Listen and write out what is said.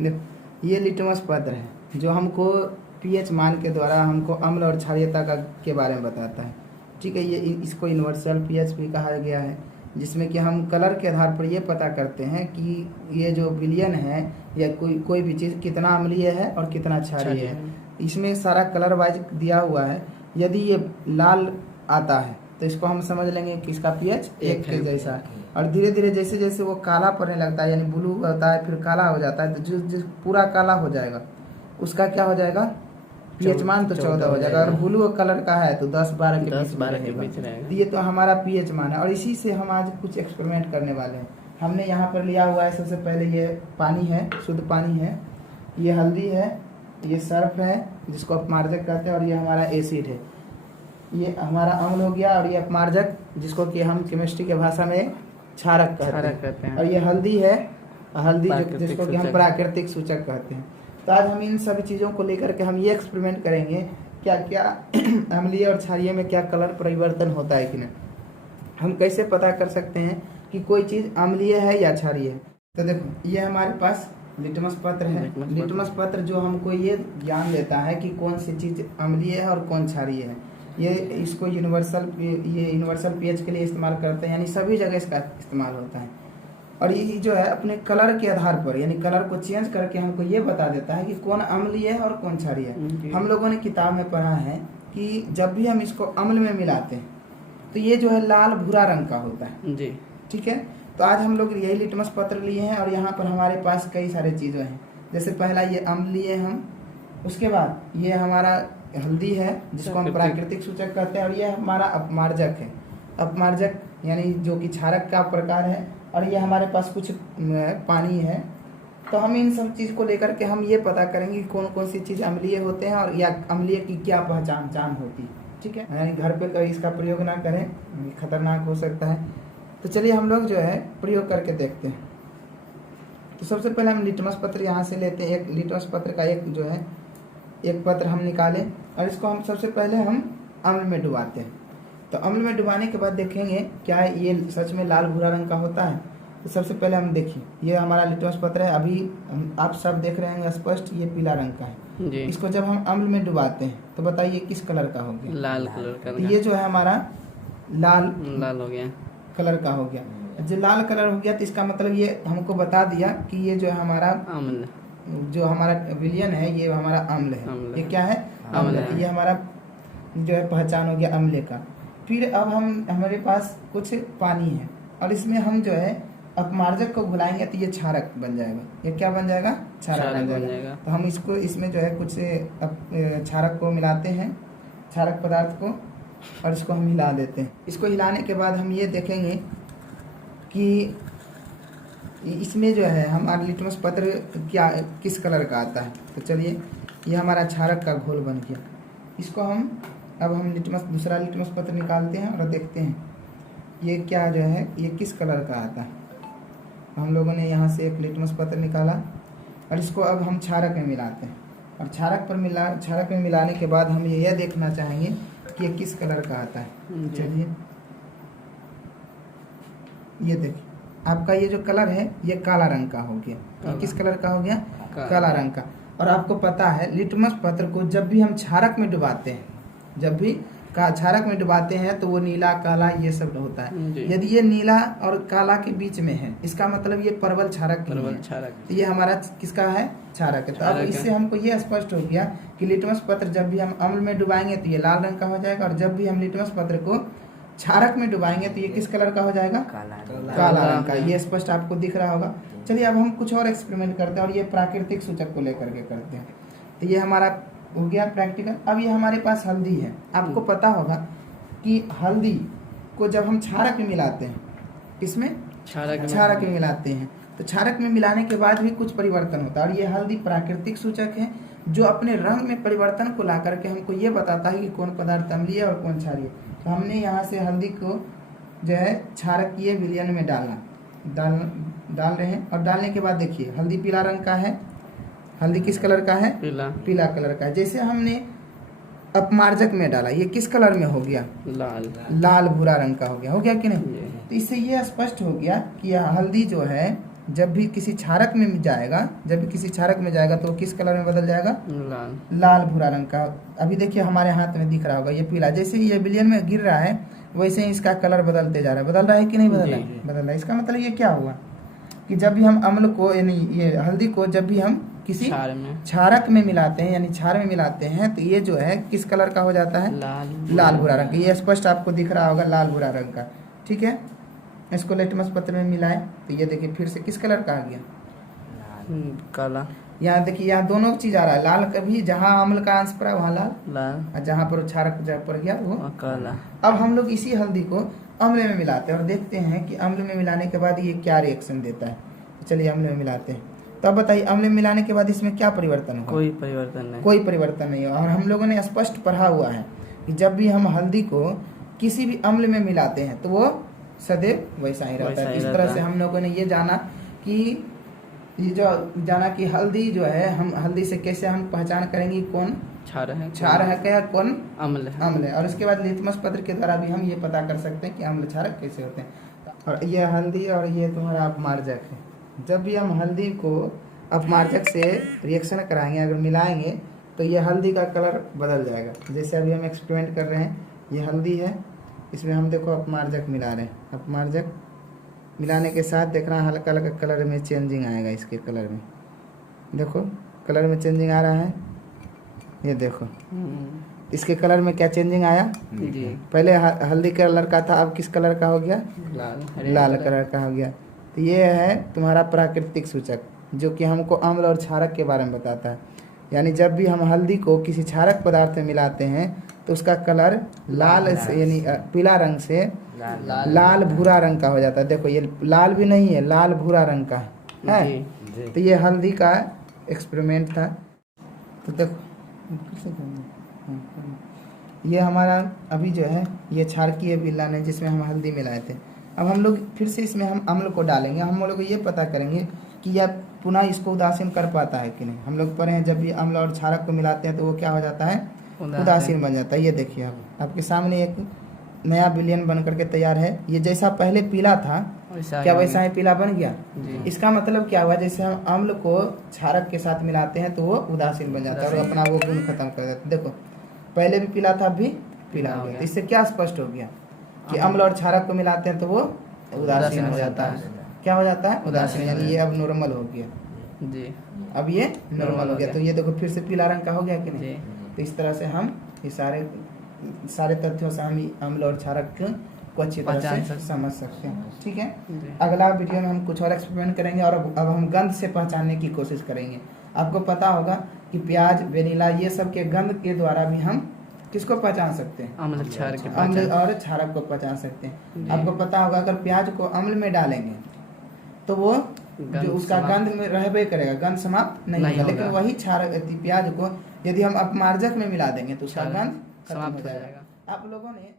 देखो ये लिटमस पत्र है जो हमको पीएच मान के द्वारा हमको अम्ल और क्षारीयता का के बारे में बताता है। ठीक है, ये इसको यूनिवर्सल पीएच भी कहा गया है, जिसमें कि हम कलर के आधार पर ये पता करते हैं कि ये जो विलयन है या कोई भी चीज़ कितना अम्लीय है और कितना क्षारीय है। इसमें सारा कलर वाइज दिया हुआ है। यदि ये लाल आता है तो इसको हम समझ लेंगे कि इसका पीएच 1 के जैसा है, और धीरे धीरे जैसे जैसे वो काला पड़ने लगता है, यानी ब्लू होता है फिर काला हो जाता है, तो जो पूरा काला हो जाएगा उसका क्या हो जाएगा, पीएच मान तो 14 हो जाएगा। और ब्लू कलर का है तो 10-12 के बीच रहेगा। तो ये तो हमारा पीएच मान है, और इसी से हम आज कुछ एक्सपेरिमेंट करने वाले हैं। हमने यहाँ पर लिया हुआ है, सबसे पहले ये पानी है, शुद्ध पानी है, ये हल्दी है, ये सर्फ है जिसको अपमार्जक कहते हैं, और ये हमारा एसिड है, ये हमारा अम्ल हो गया, और ये अपमार्जक जिसको कि हम केमिस्ट्री के भाषा में क्षारक कहते हैं। और ये हल्दी है, हल्दी जिसको कि हम प्राकृतिक सूचक कहते हैं। तो आज हम इन सभी चीज़ों को लेकर के हम ये एक्सपेरिमेंट करेंगे क्या क्या अम्लीय और क्षारीय में क्या कलर परिवर्तन होता है कि नहीं, हम कैसे पता कर सकते हैं कि कोई चीज़ अम्लीय है या क्षारीय है। तो देखो ये हमारे पास लिटमस पत्र है। लिटमस पत्र जो हमको ये ज्ञान देता है कि कौन सी चीज़ अम्लीय है और कौन क्षारीय है। ये इसको यूनिवर्सल पीएच के लिए इस्तेमाल करते हैं, यानी सभी जगह इसका इस्तेमाल होता है। और ये जो है अपने कलर के आधार पर, यानी कलर को चेंज करके हमको ये बता देता है कि कौन अम्लीय है और कौन क्षारीय है। हम लोगों ने किताब में पढ़ा है कि जब भी हम इसको अम्ल में मिलाते हैं तो ये जो है लाल भूरा रंग का होता है जी। ठीक है, तो आज हम लोग यही लिटमस पत्र लिए हैं, और यहाँ पर हमारे पास कई सारे चीज़ें हैं। जैसे पहला ये अम्ल लिए हम, उसके बाद ये हमारा हल्दी है जिसको हम प्राकृतिक सूचक कहते हैं, और ये हमारा अपमार्जक है। अपमार्जक यानी जो कि क्षारक का प्रकार है, और ये हमारे पास कुछ पानी है। तो हम इन सब चीज़ को लेकर के हम ये पता करेंगे कि कौन कौन सी चीज़ अम्लीय होते हैं और या अम्लीय की क्या पहचान होती है। ठीक है, यानी घर पे कभी इसका प्रयोग ना करें, खतरनाक हो सकता है। तो चलिए हम लोग जो है प्रयोग करके देखते हैं। तो सबसे पहले हम लिटमस पत्र यहाँ से लेते हैं। एक लिटमस पत्र का एक पत्र हम निकालें, और इसको हम सबसे पहले हम अम्ल में डुबाते हैं। तो अम्ल में डुबाने के बाद देखेंगे क्या ये सच में लाल भूरा रंग का होता है। तो सबसे पहले हम देखिए, ये हमारा लिटमस पत्र है, अभी आप सब देख रहे हैं स्पष्ट, ये पीला रंग का है जी। इसको जब हम अम्ल में डुबाते हैं तो बताइए किस कलर का हो गया, लाल कलर का। तो ये जो है हमारा लाल हो गया, कलर का हो गया। जब लाल कलर हो गया तो इसका मतलब ये हमको बता दिया कि ये जो है हमारा अम्ल, जो हमारा विलयन है ये हमारा अम्ल है। ये क्या है, अम्ल है। ये हमारा जो है पहचान हो गया अम्ल का। फिर अब हमारे पास कुछ पानी है, और इसमें हम जो है अपमार्जक को घुलाएंगे तो ये क्षारक बन जाएगा। ये क्या बन जाएगा, क्षारक बन जाएगा। तो हम इसको इसमें जो है कुछ क्षारक को मिलाते हैं, क्षारक पदार्थ को, और इसको हम हिला देते हैं। इसको हिलाने के बाद हम ये देखेंगे कि इसमें जो है हमारा लिटमस पत्र किस कलर का आता है। तो चलिए ये हमारा क्षारक का घोल बन गया। इसको अब हम दूसरा लिटमस पत्र निकालते हैं और देखते हैं ये क्या जो है ये किस कलर का आता है। हम लोगों ने यहाँ से एक लिटमस पत्र निकाला, और इसको अब हम क्षारक में मिलाते हैं। और क्षारक में मिलाने के बाद हम यह देखना चाहेंगे कि ये किस कलर का आता है। चलिए ये देखिए, आपका ये जो कलर है ये काला रंग का हो गया। किस कलर का हो गया, काला रंग का। और आपको पता है लिटमस पत्र को जब भी हम क्षारक में डुबाते हैं, जब भी क्षारक में डुबाते हैं तो वो नीला काला ये सब होता है। यदि ये नीला और काला के बीच में है, इसका मतलब ये परवल क्षारक है। तो ये हमारा किसका है, क्षारक है। तो अब इससे हमको ये स्पष्ट हो गया कि लिटमस पत्र जब भी हम अम्ल में डुबाएंगे तो ये लाल रंग का हो जाएगा, और जब भी हम लिटमस पत्र को क्षारक में डुबाएंगे तो ये किस कलर का हो जाएगा, काला रंग का। ये स्पष्ट आपको दिख रहा होगा। चलिए अब हम कुछ और एक्सपेरिमेंट करते हैं, और ये प्राकृतिक सूचक को लेकर के करते हैं। तो ये हमारा हो गया प्रैक्टिकल। अब ये हमारे पास हल्दी है। आपको पता होगा कि हल्दी को जब हम क्षारक में मिलाते हैं, इसमें क्षारक में मिलाते हैं, तो क्षारक में मिलाने के बाद भी कुछ परिवर्तन होता है। और ये हल्दी प्राकृतिक सूचक है जो अपने रंग में परिवर्तन को ला करके हमको ये बताता है कि कौन पदार्थ अम्लीय और कौन क्षारीय। तो हमने यहाँ से हल्दी को जो है क्षारकीय विलयन में डाल रहे हैं, और डालने के बाद देखिए हल्दी पीला रंग का है। हल्दी किस कलर का है, पीला कलर का है। जैसे हमने अपमार्जक में डाला, ये किस कलर में हो गया, लाल भूरा रंग का हो गया कि नहीं। तो इससे ये स्पष्ट हो गया कि हल्दी जो है जब भी किसी क्षारक में जाएगा तो वो किस कलर में बदल जाएगा? लाल। लाल भूरा रंग का। अभी देखिए हमारे हाथ में दिख रहा होगा ये पीला, जैसे ही ये विलयन में गिर रहा है वैसे ही इसका कलर बदलते जा रहा है। बदल रहा है कि नहीं बदल रहा है? बदल रहा है। इसका मतलब ये क्या हुआ कि जब भी हम अम्ल को यानी ये हल्दी को जब भी हम किसी क्षारक में मिलाते हैं यानी क्षार में मिलाते हैं तो ये जो है किस कलर का हो जाता है? लाल भूरा रंग। ये स्पष्ट आपको दिख रहा होगा लाल भूरा रंग का। ठीक है, इसको लिटमस पत्र में मिलाएं तो ये देखिए फिर से किस कलर का आ गया? काला। यहाँ देखिए यहाँ दोनों चीज आ रहा है, लाल कभी जहाँ अम्ल का अंश पड़ा वहाँ लाल और जहाँ पर क्षारक जब पड़ गया वो काला। अब हम लोग इसी हल्दी को अम्ल में मिलाते हैं और देखते हैं कि अम्ल में मिलाने के बाद ये क्या रिएक्शन देता है। चलिए अम्ल में मिलाते हैं। तो अब बताइए अम्ल में मिलाने के बाद इसमें क्या परिवर्तन होगा? कोई परिवर्तन नहीं। कोई परिवर्तन नहीं होगा। और हम लोगों ने स्पष्ट पढ़ा हुआ है कि जब भी हम हल्दी को किसी भी अम्ल में मिलाते हैं तो वो सदैव वैसा ही रहता है। इस तरह से हम लोगों ने ये जाना कि हल्दी जो है, हम हल्दी से कैसे हम पहचान करेंगे कौन क्षार है क्या, कौन अम्ल है। और उसके बाद लिटमस पत्र के द्वारा भी हम ये पता कर सकते हैं कि अम्ल क्षारक कैसे होते हैं। और ये हल्दी और ये तुम्हारा अपमार्जक है। जब भी हम हल्दी को अपमार्जक से रिएक्शन कराएंगे, अगर मिलाएंगे तो ये हल्दी का कलर बदल जाएगा। जैसे अभी हम एक्सपेरिमेंट कर रहे हैं, ये हल्दी है, इसमें हम देखो अपमार्जक मिला रहे हैं। अपमार्जक मिलाने के साथ देख रहा है हल्का हल्का कलर में चेंजिंग आएगा। इसके कलर में देखो कलर में चेंजिंग आ रहा है। ये देखो इसके कलर में क्या चेंजिंग आया जी। पहले हल्दी कलर का था, अब किस कलर का हो गया? लाल कलर का हो गया। तो ये है तुम्हारा प्राकृतिक सूचक जो कि हमको अम्ल और क्षारक के बारे में बताता है। यानी जब भी हम हल्दी को किसी क्षारक पदार्थ में मिलाते हैं तो उसका कलर लाल यानी पीला रंग से लाल भूरा रंग का हो जाता है। देखो ये लाल भी नहीं है, लाल भूरा रंग का है। तो ये हल्दी का एक्सपेरिमेंट था। तो देखो ये हमारा अभी जो है ये क्षारकीय विलयन है जिसमें हम हल्दी मिलाए थे। अब हम लोग फिर से इसमें हम अम्ल को डालेंगे। हम लोग ये पता करेंगे कि यह पुनः इसको उदासीन कर पाता है कि नहीं। हम लोग पढ़े हैं जब भी अम्ल और क्षारक को मिलाते हैं तो वो क्या हो जाता है? उदासीन बन जाता है। ये देखिए अब आपके सामने एक नया विलयन बन करके तैयार है। ये जैसा पहले पीला था क्या वैसा ही पीला बन गया। इसका मतलब क्या हुआ? जैसे हम अम्ल को क्षारक के साथ मिलाते हैं तो वो उदासीन बन जाता है और अपना वो गुण खत्म कर देता है। देखो पहले भी पीला था, अब भी पीला हो गया। तो इससे क्या स्पष्ट हो गया कि अम्ल और क्षारक को मिलाते हैं तो वो उदासीन हो जाता है। क्या हो जाता है? उदासीन। यानी ये अब नॉर्मल हो गया जी। अब ये नॉर्मल हो गया। तो ये देखो फिर से पीला रंग का हो गया कि नहीं। तो इस तरह से हम ये सारे तथ्यों से हम अम्ल और क्षारक को अच्छी तरह से समझ सकते हैं। ठीक है, अगला वीडियो में हम कुछ और एक्सपेरिमेंट करेंगे और अब हम गंध से पहचानने की कोशिश करेंगे। आपको पता होगा कि प्याज, वेनिला ये सब के गंध के द्वारा भी हम किसको पहचान सकते हैं? अम्ल और क्षारक को पहचान सकते हैं। आपको पता होगा अगर प्याज को अम्ल में डालेंगे तो वो जो उसका गंध में रहबे करेगा, गंध समाप्त नहीं होगा। लेकिन वही क्षारक प्याज को यदि हम अपमार्जक में मिला देंगे तो उसका गंध समाप्त हो जाएगा। आप लोगों ने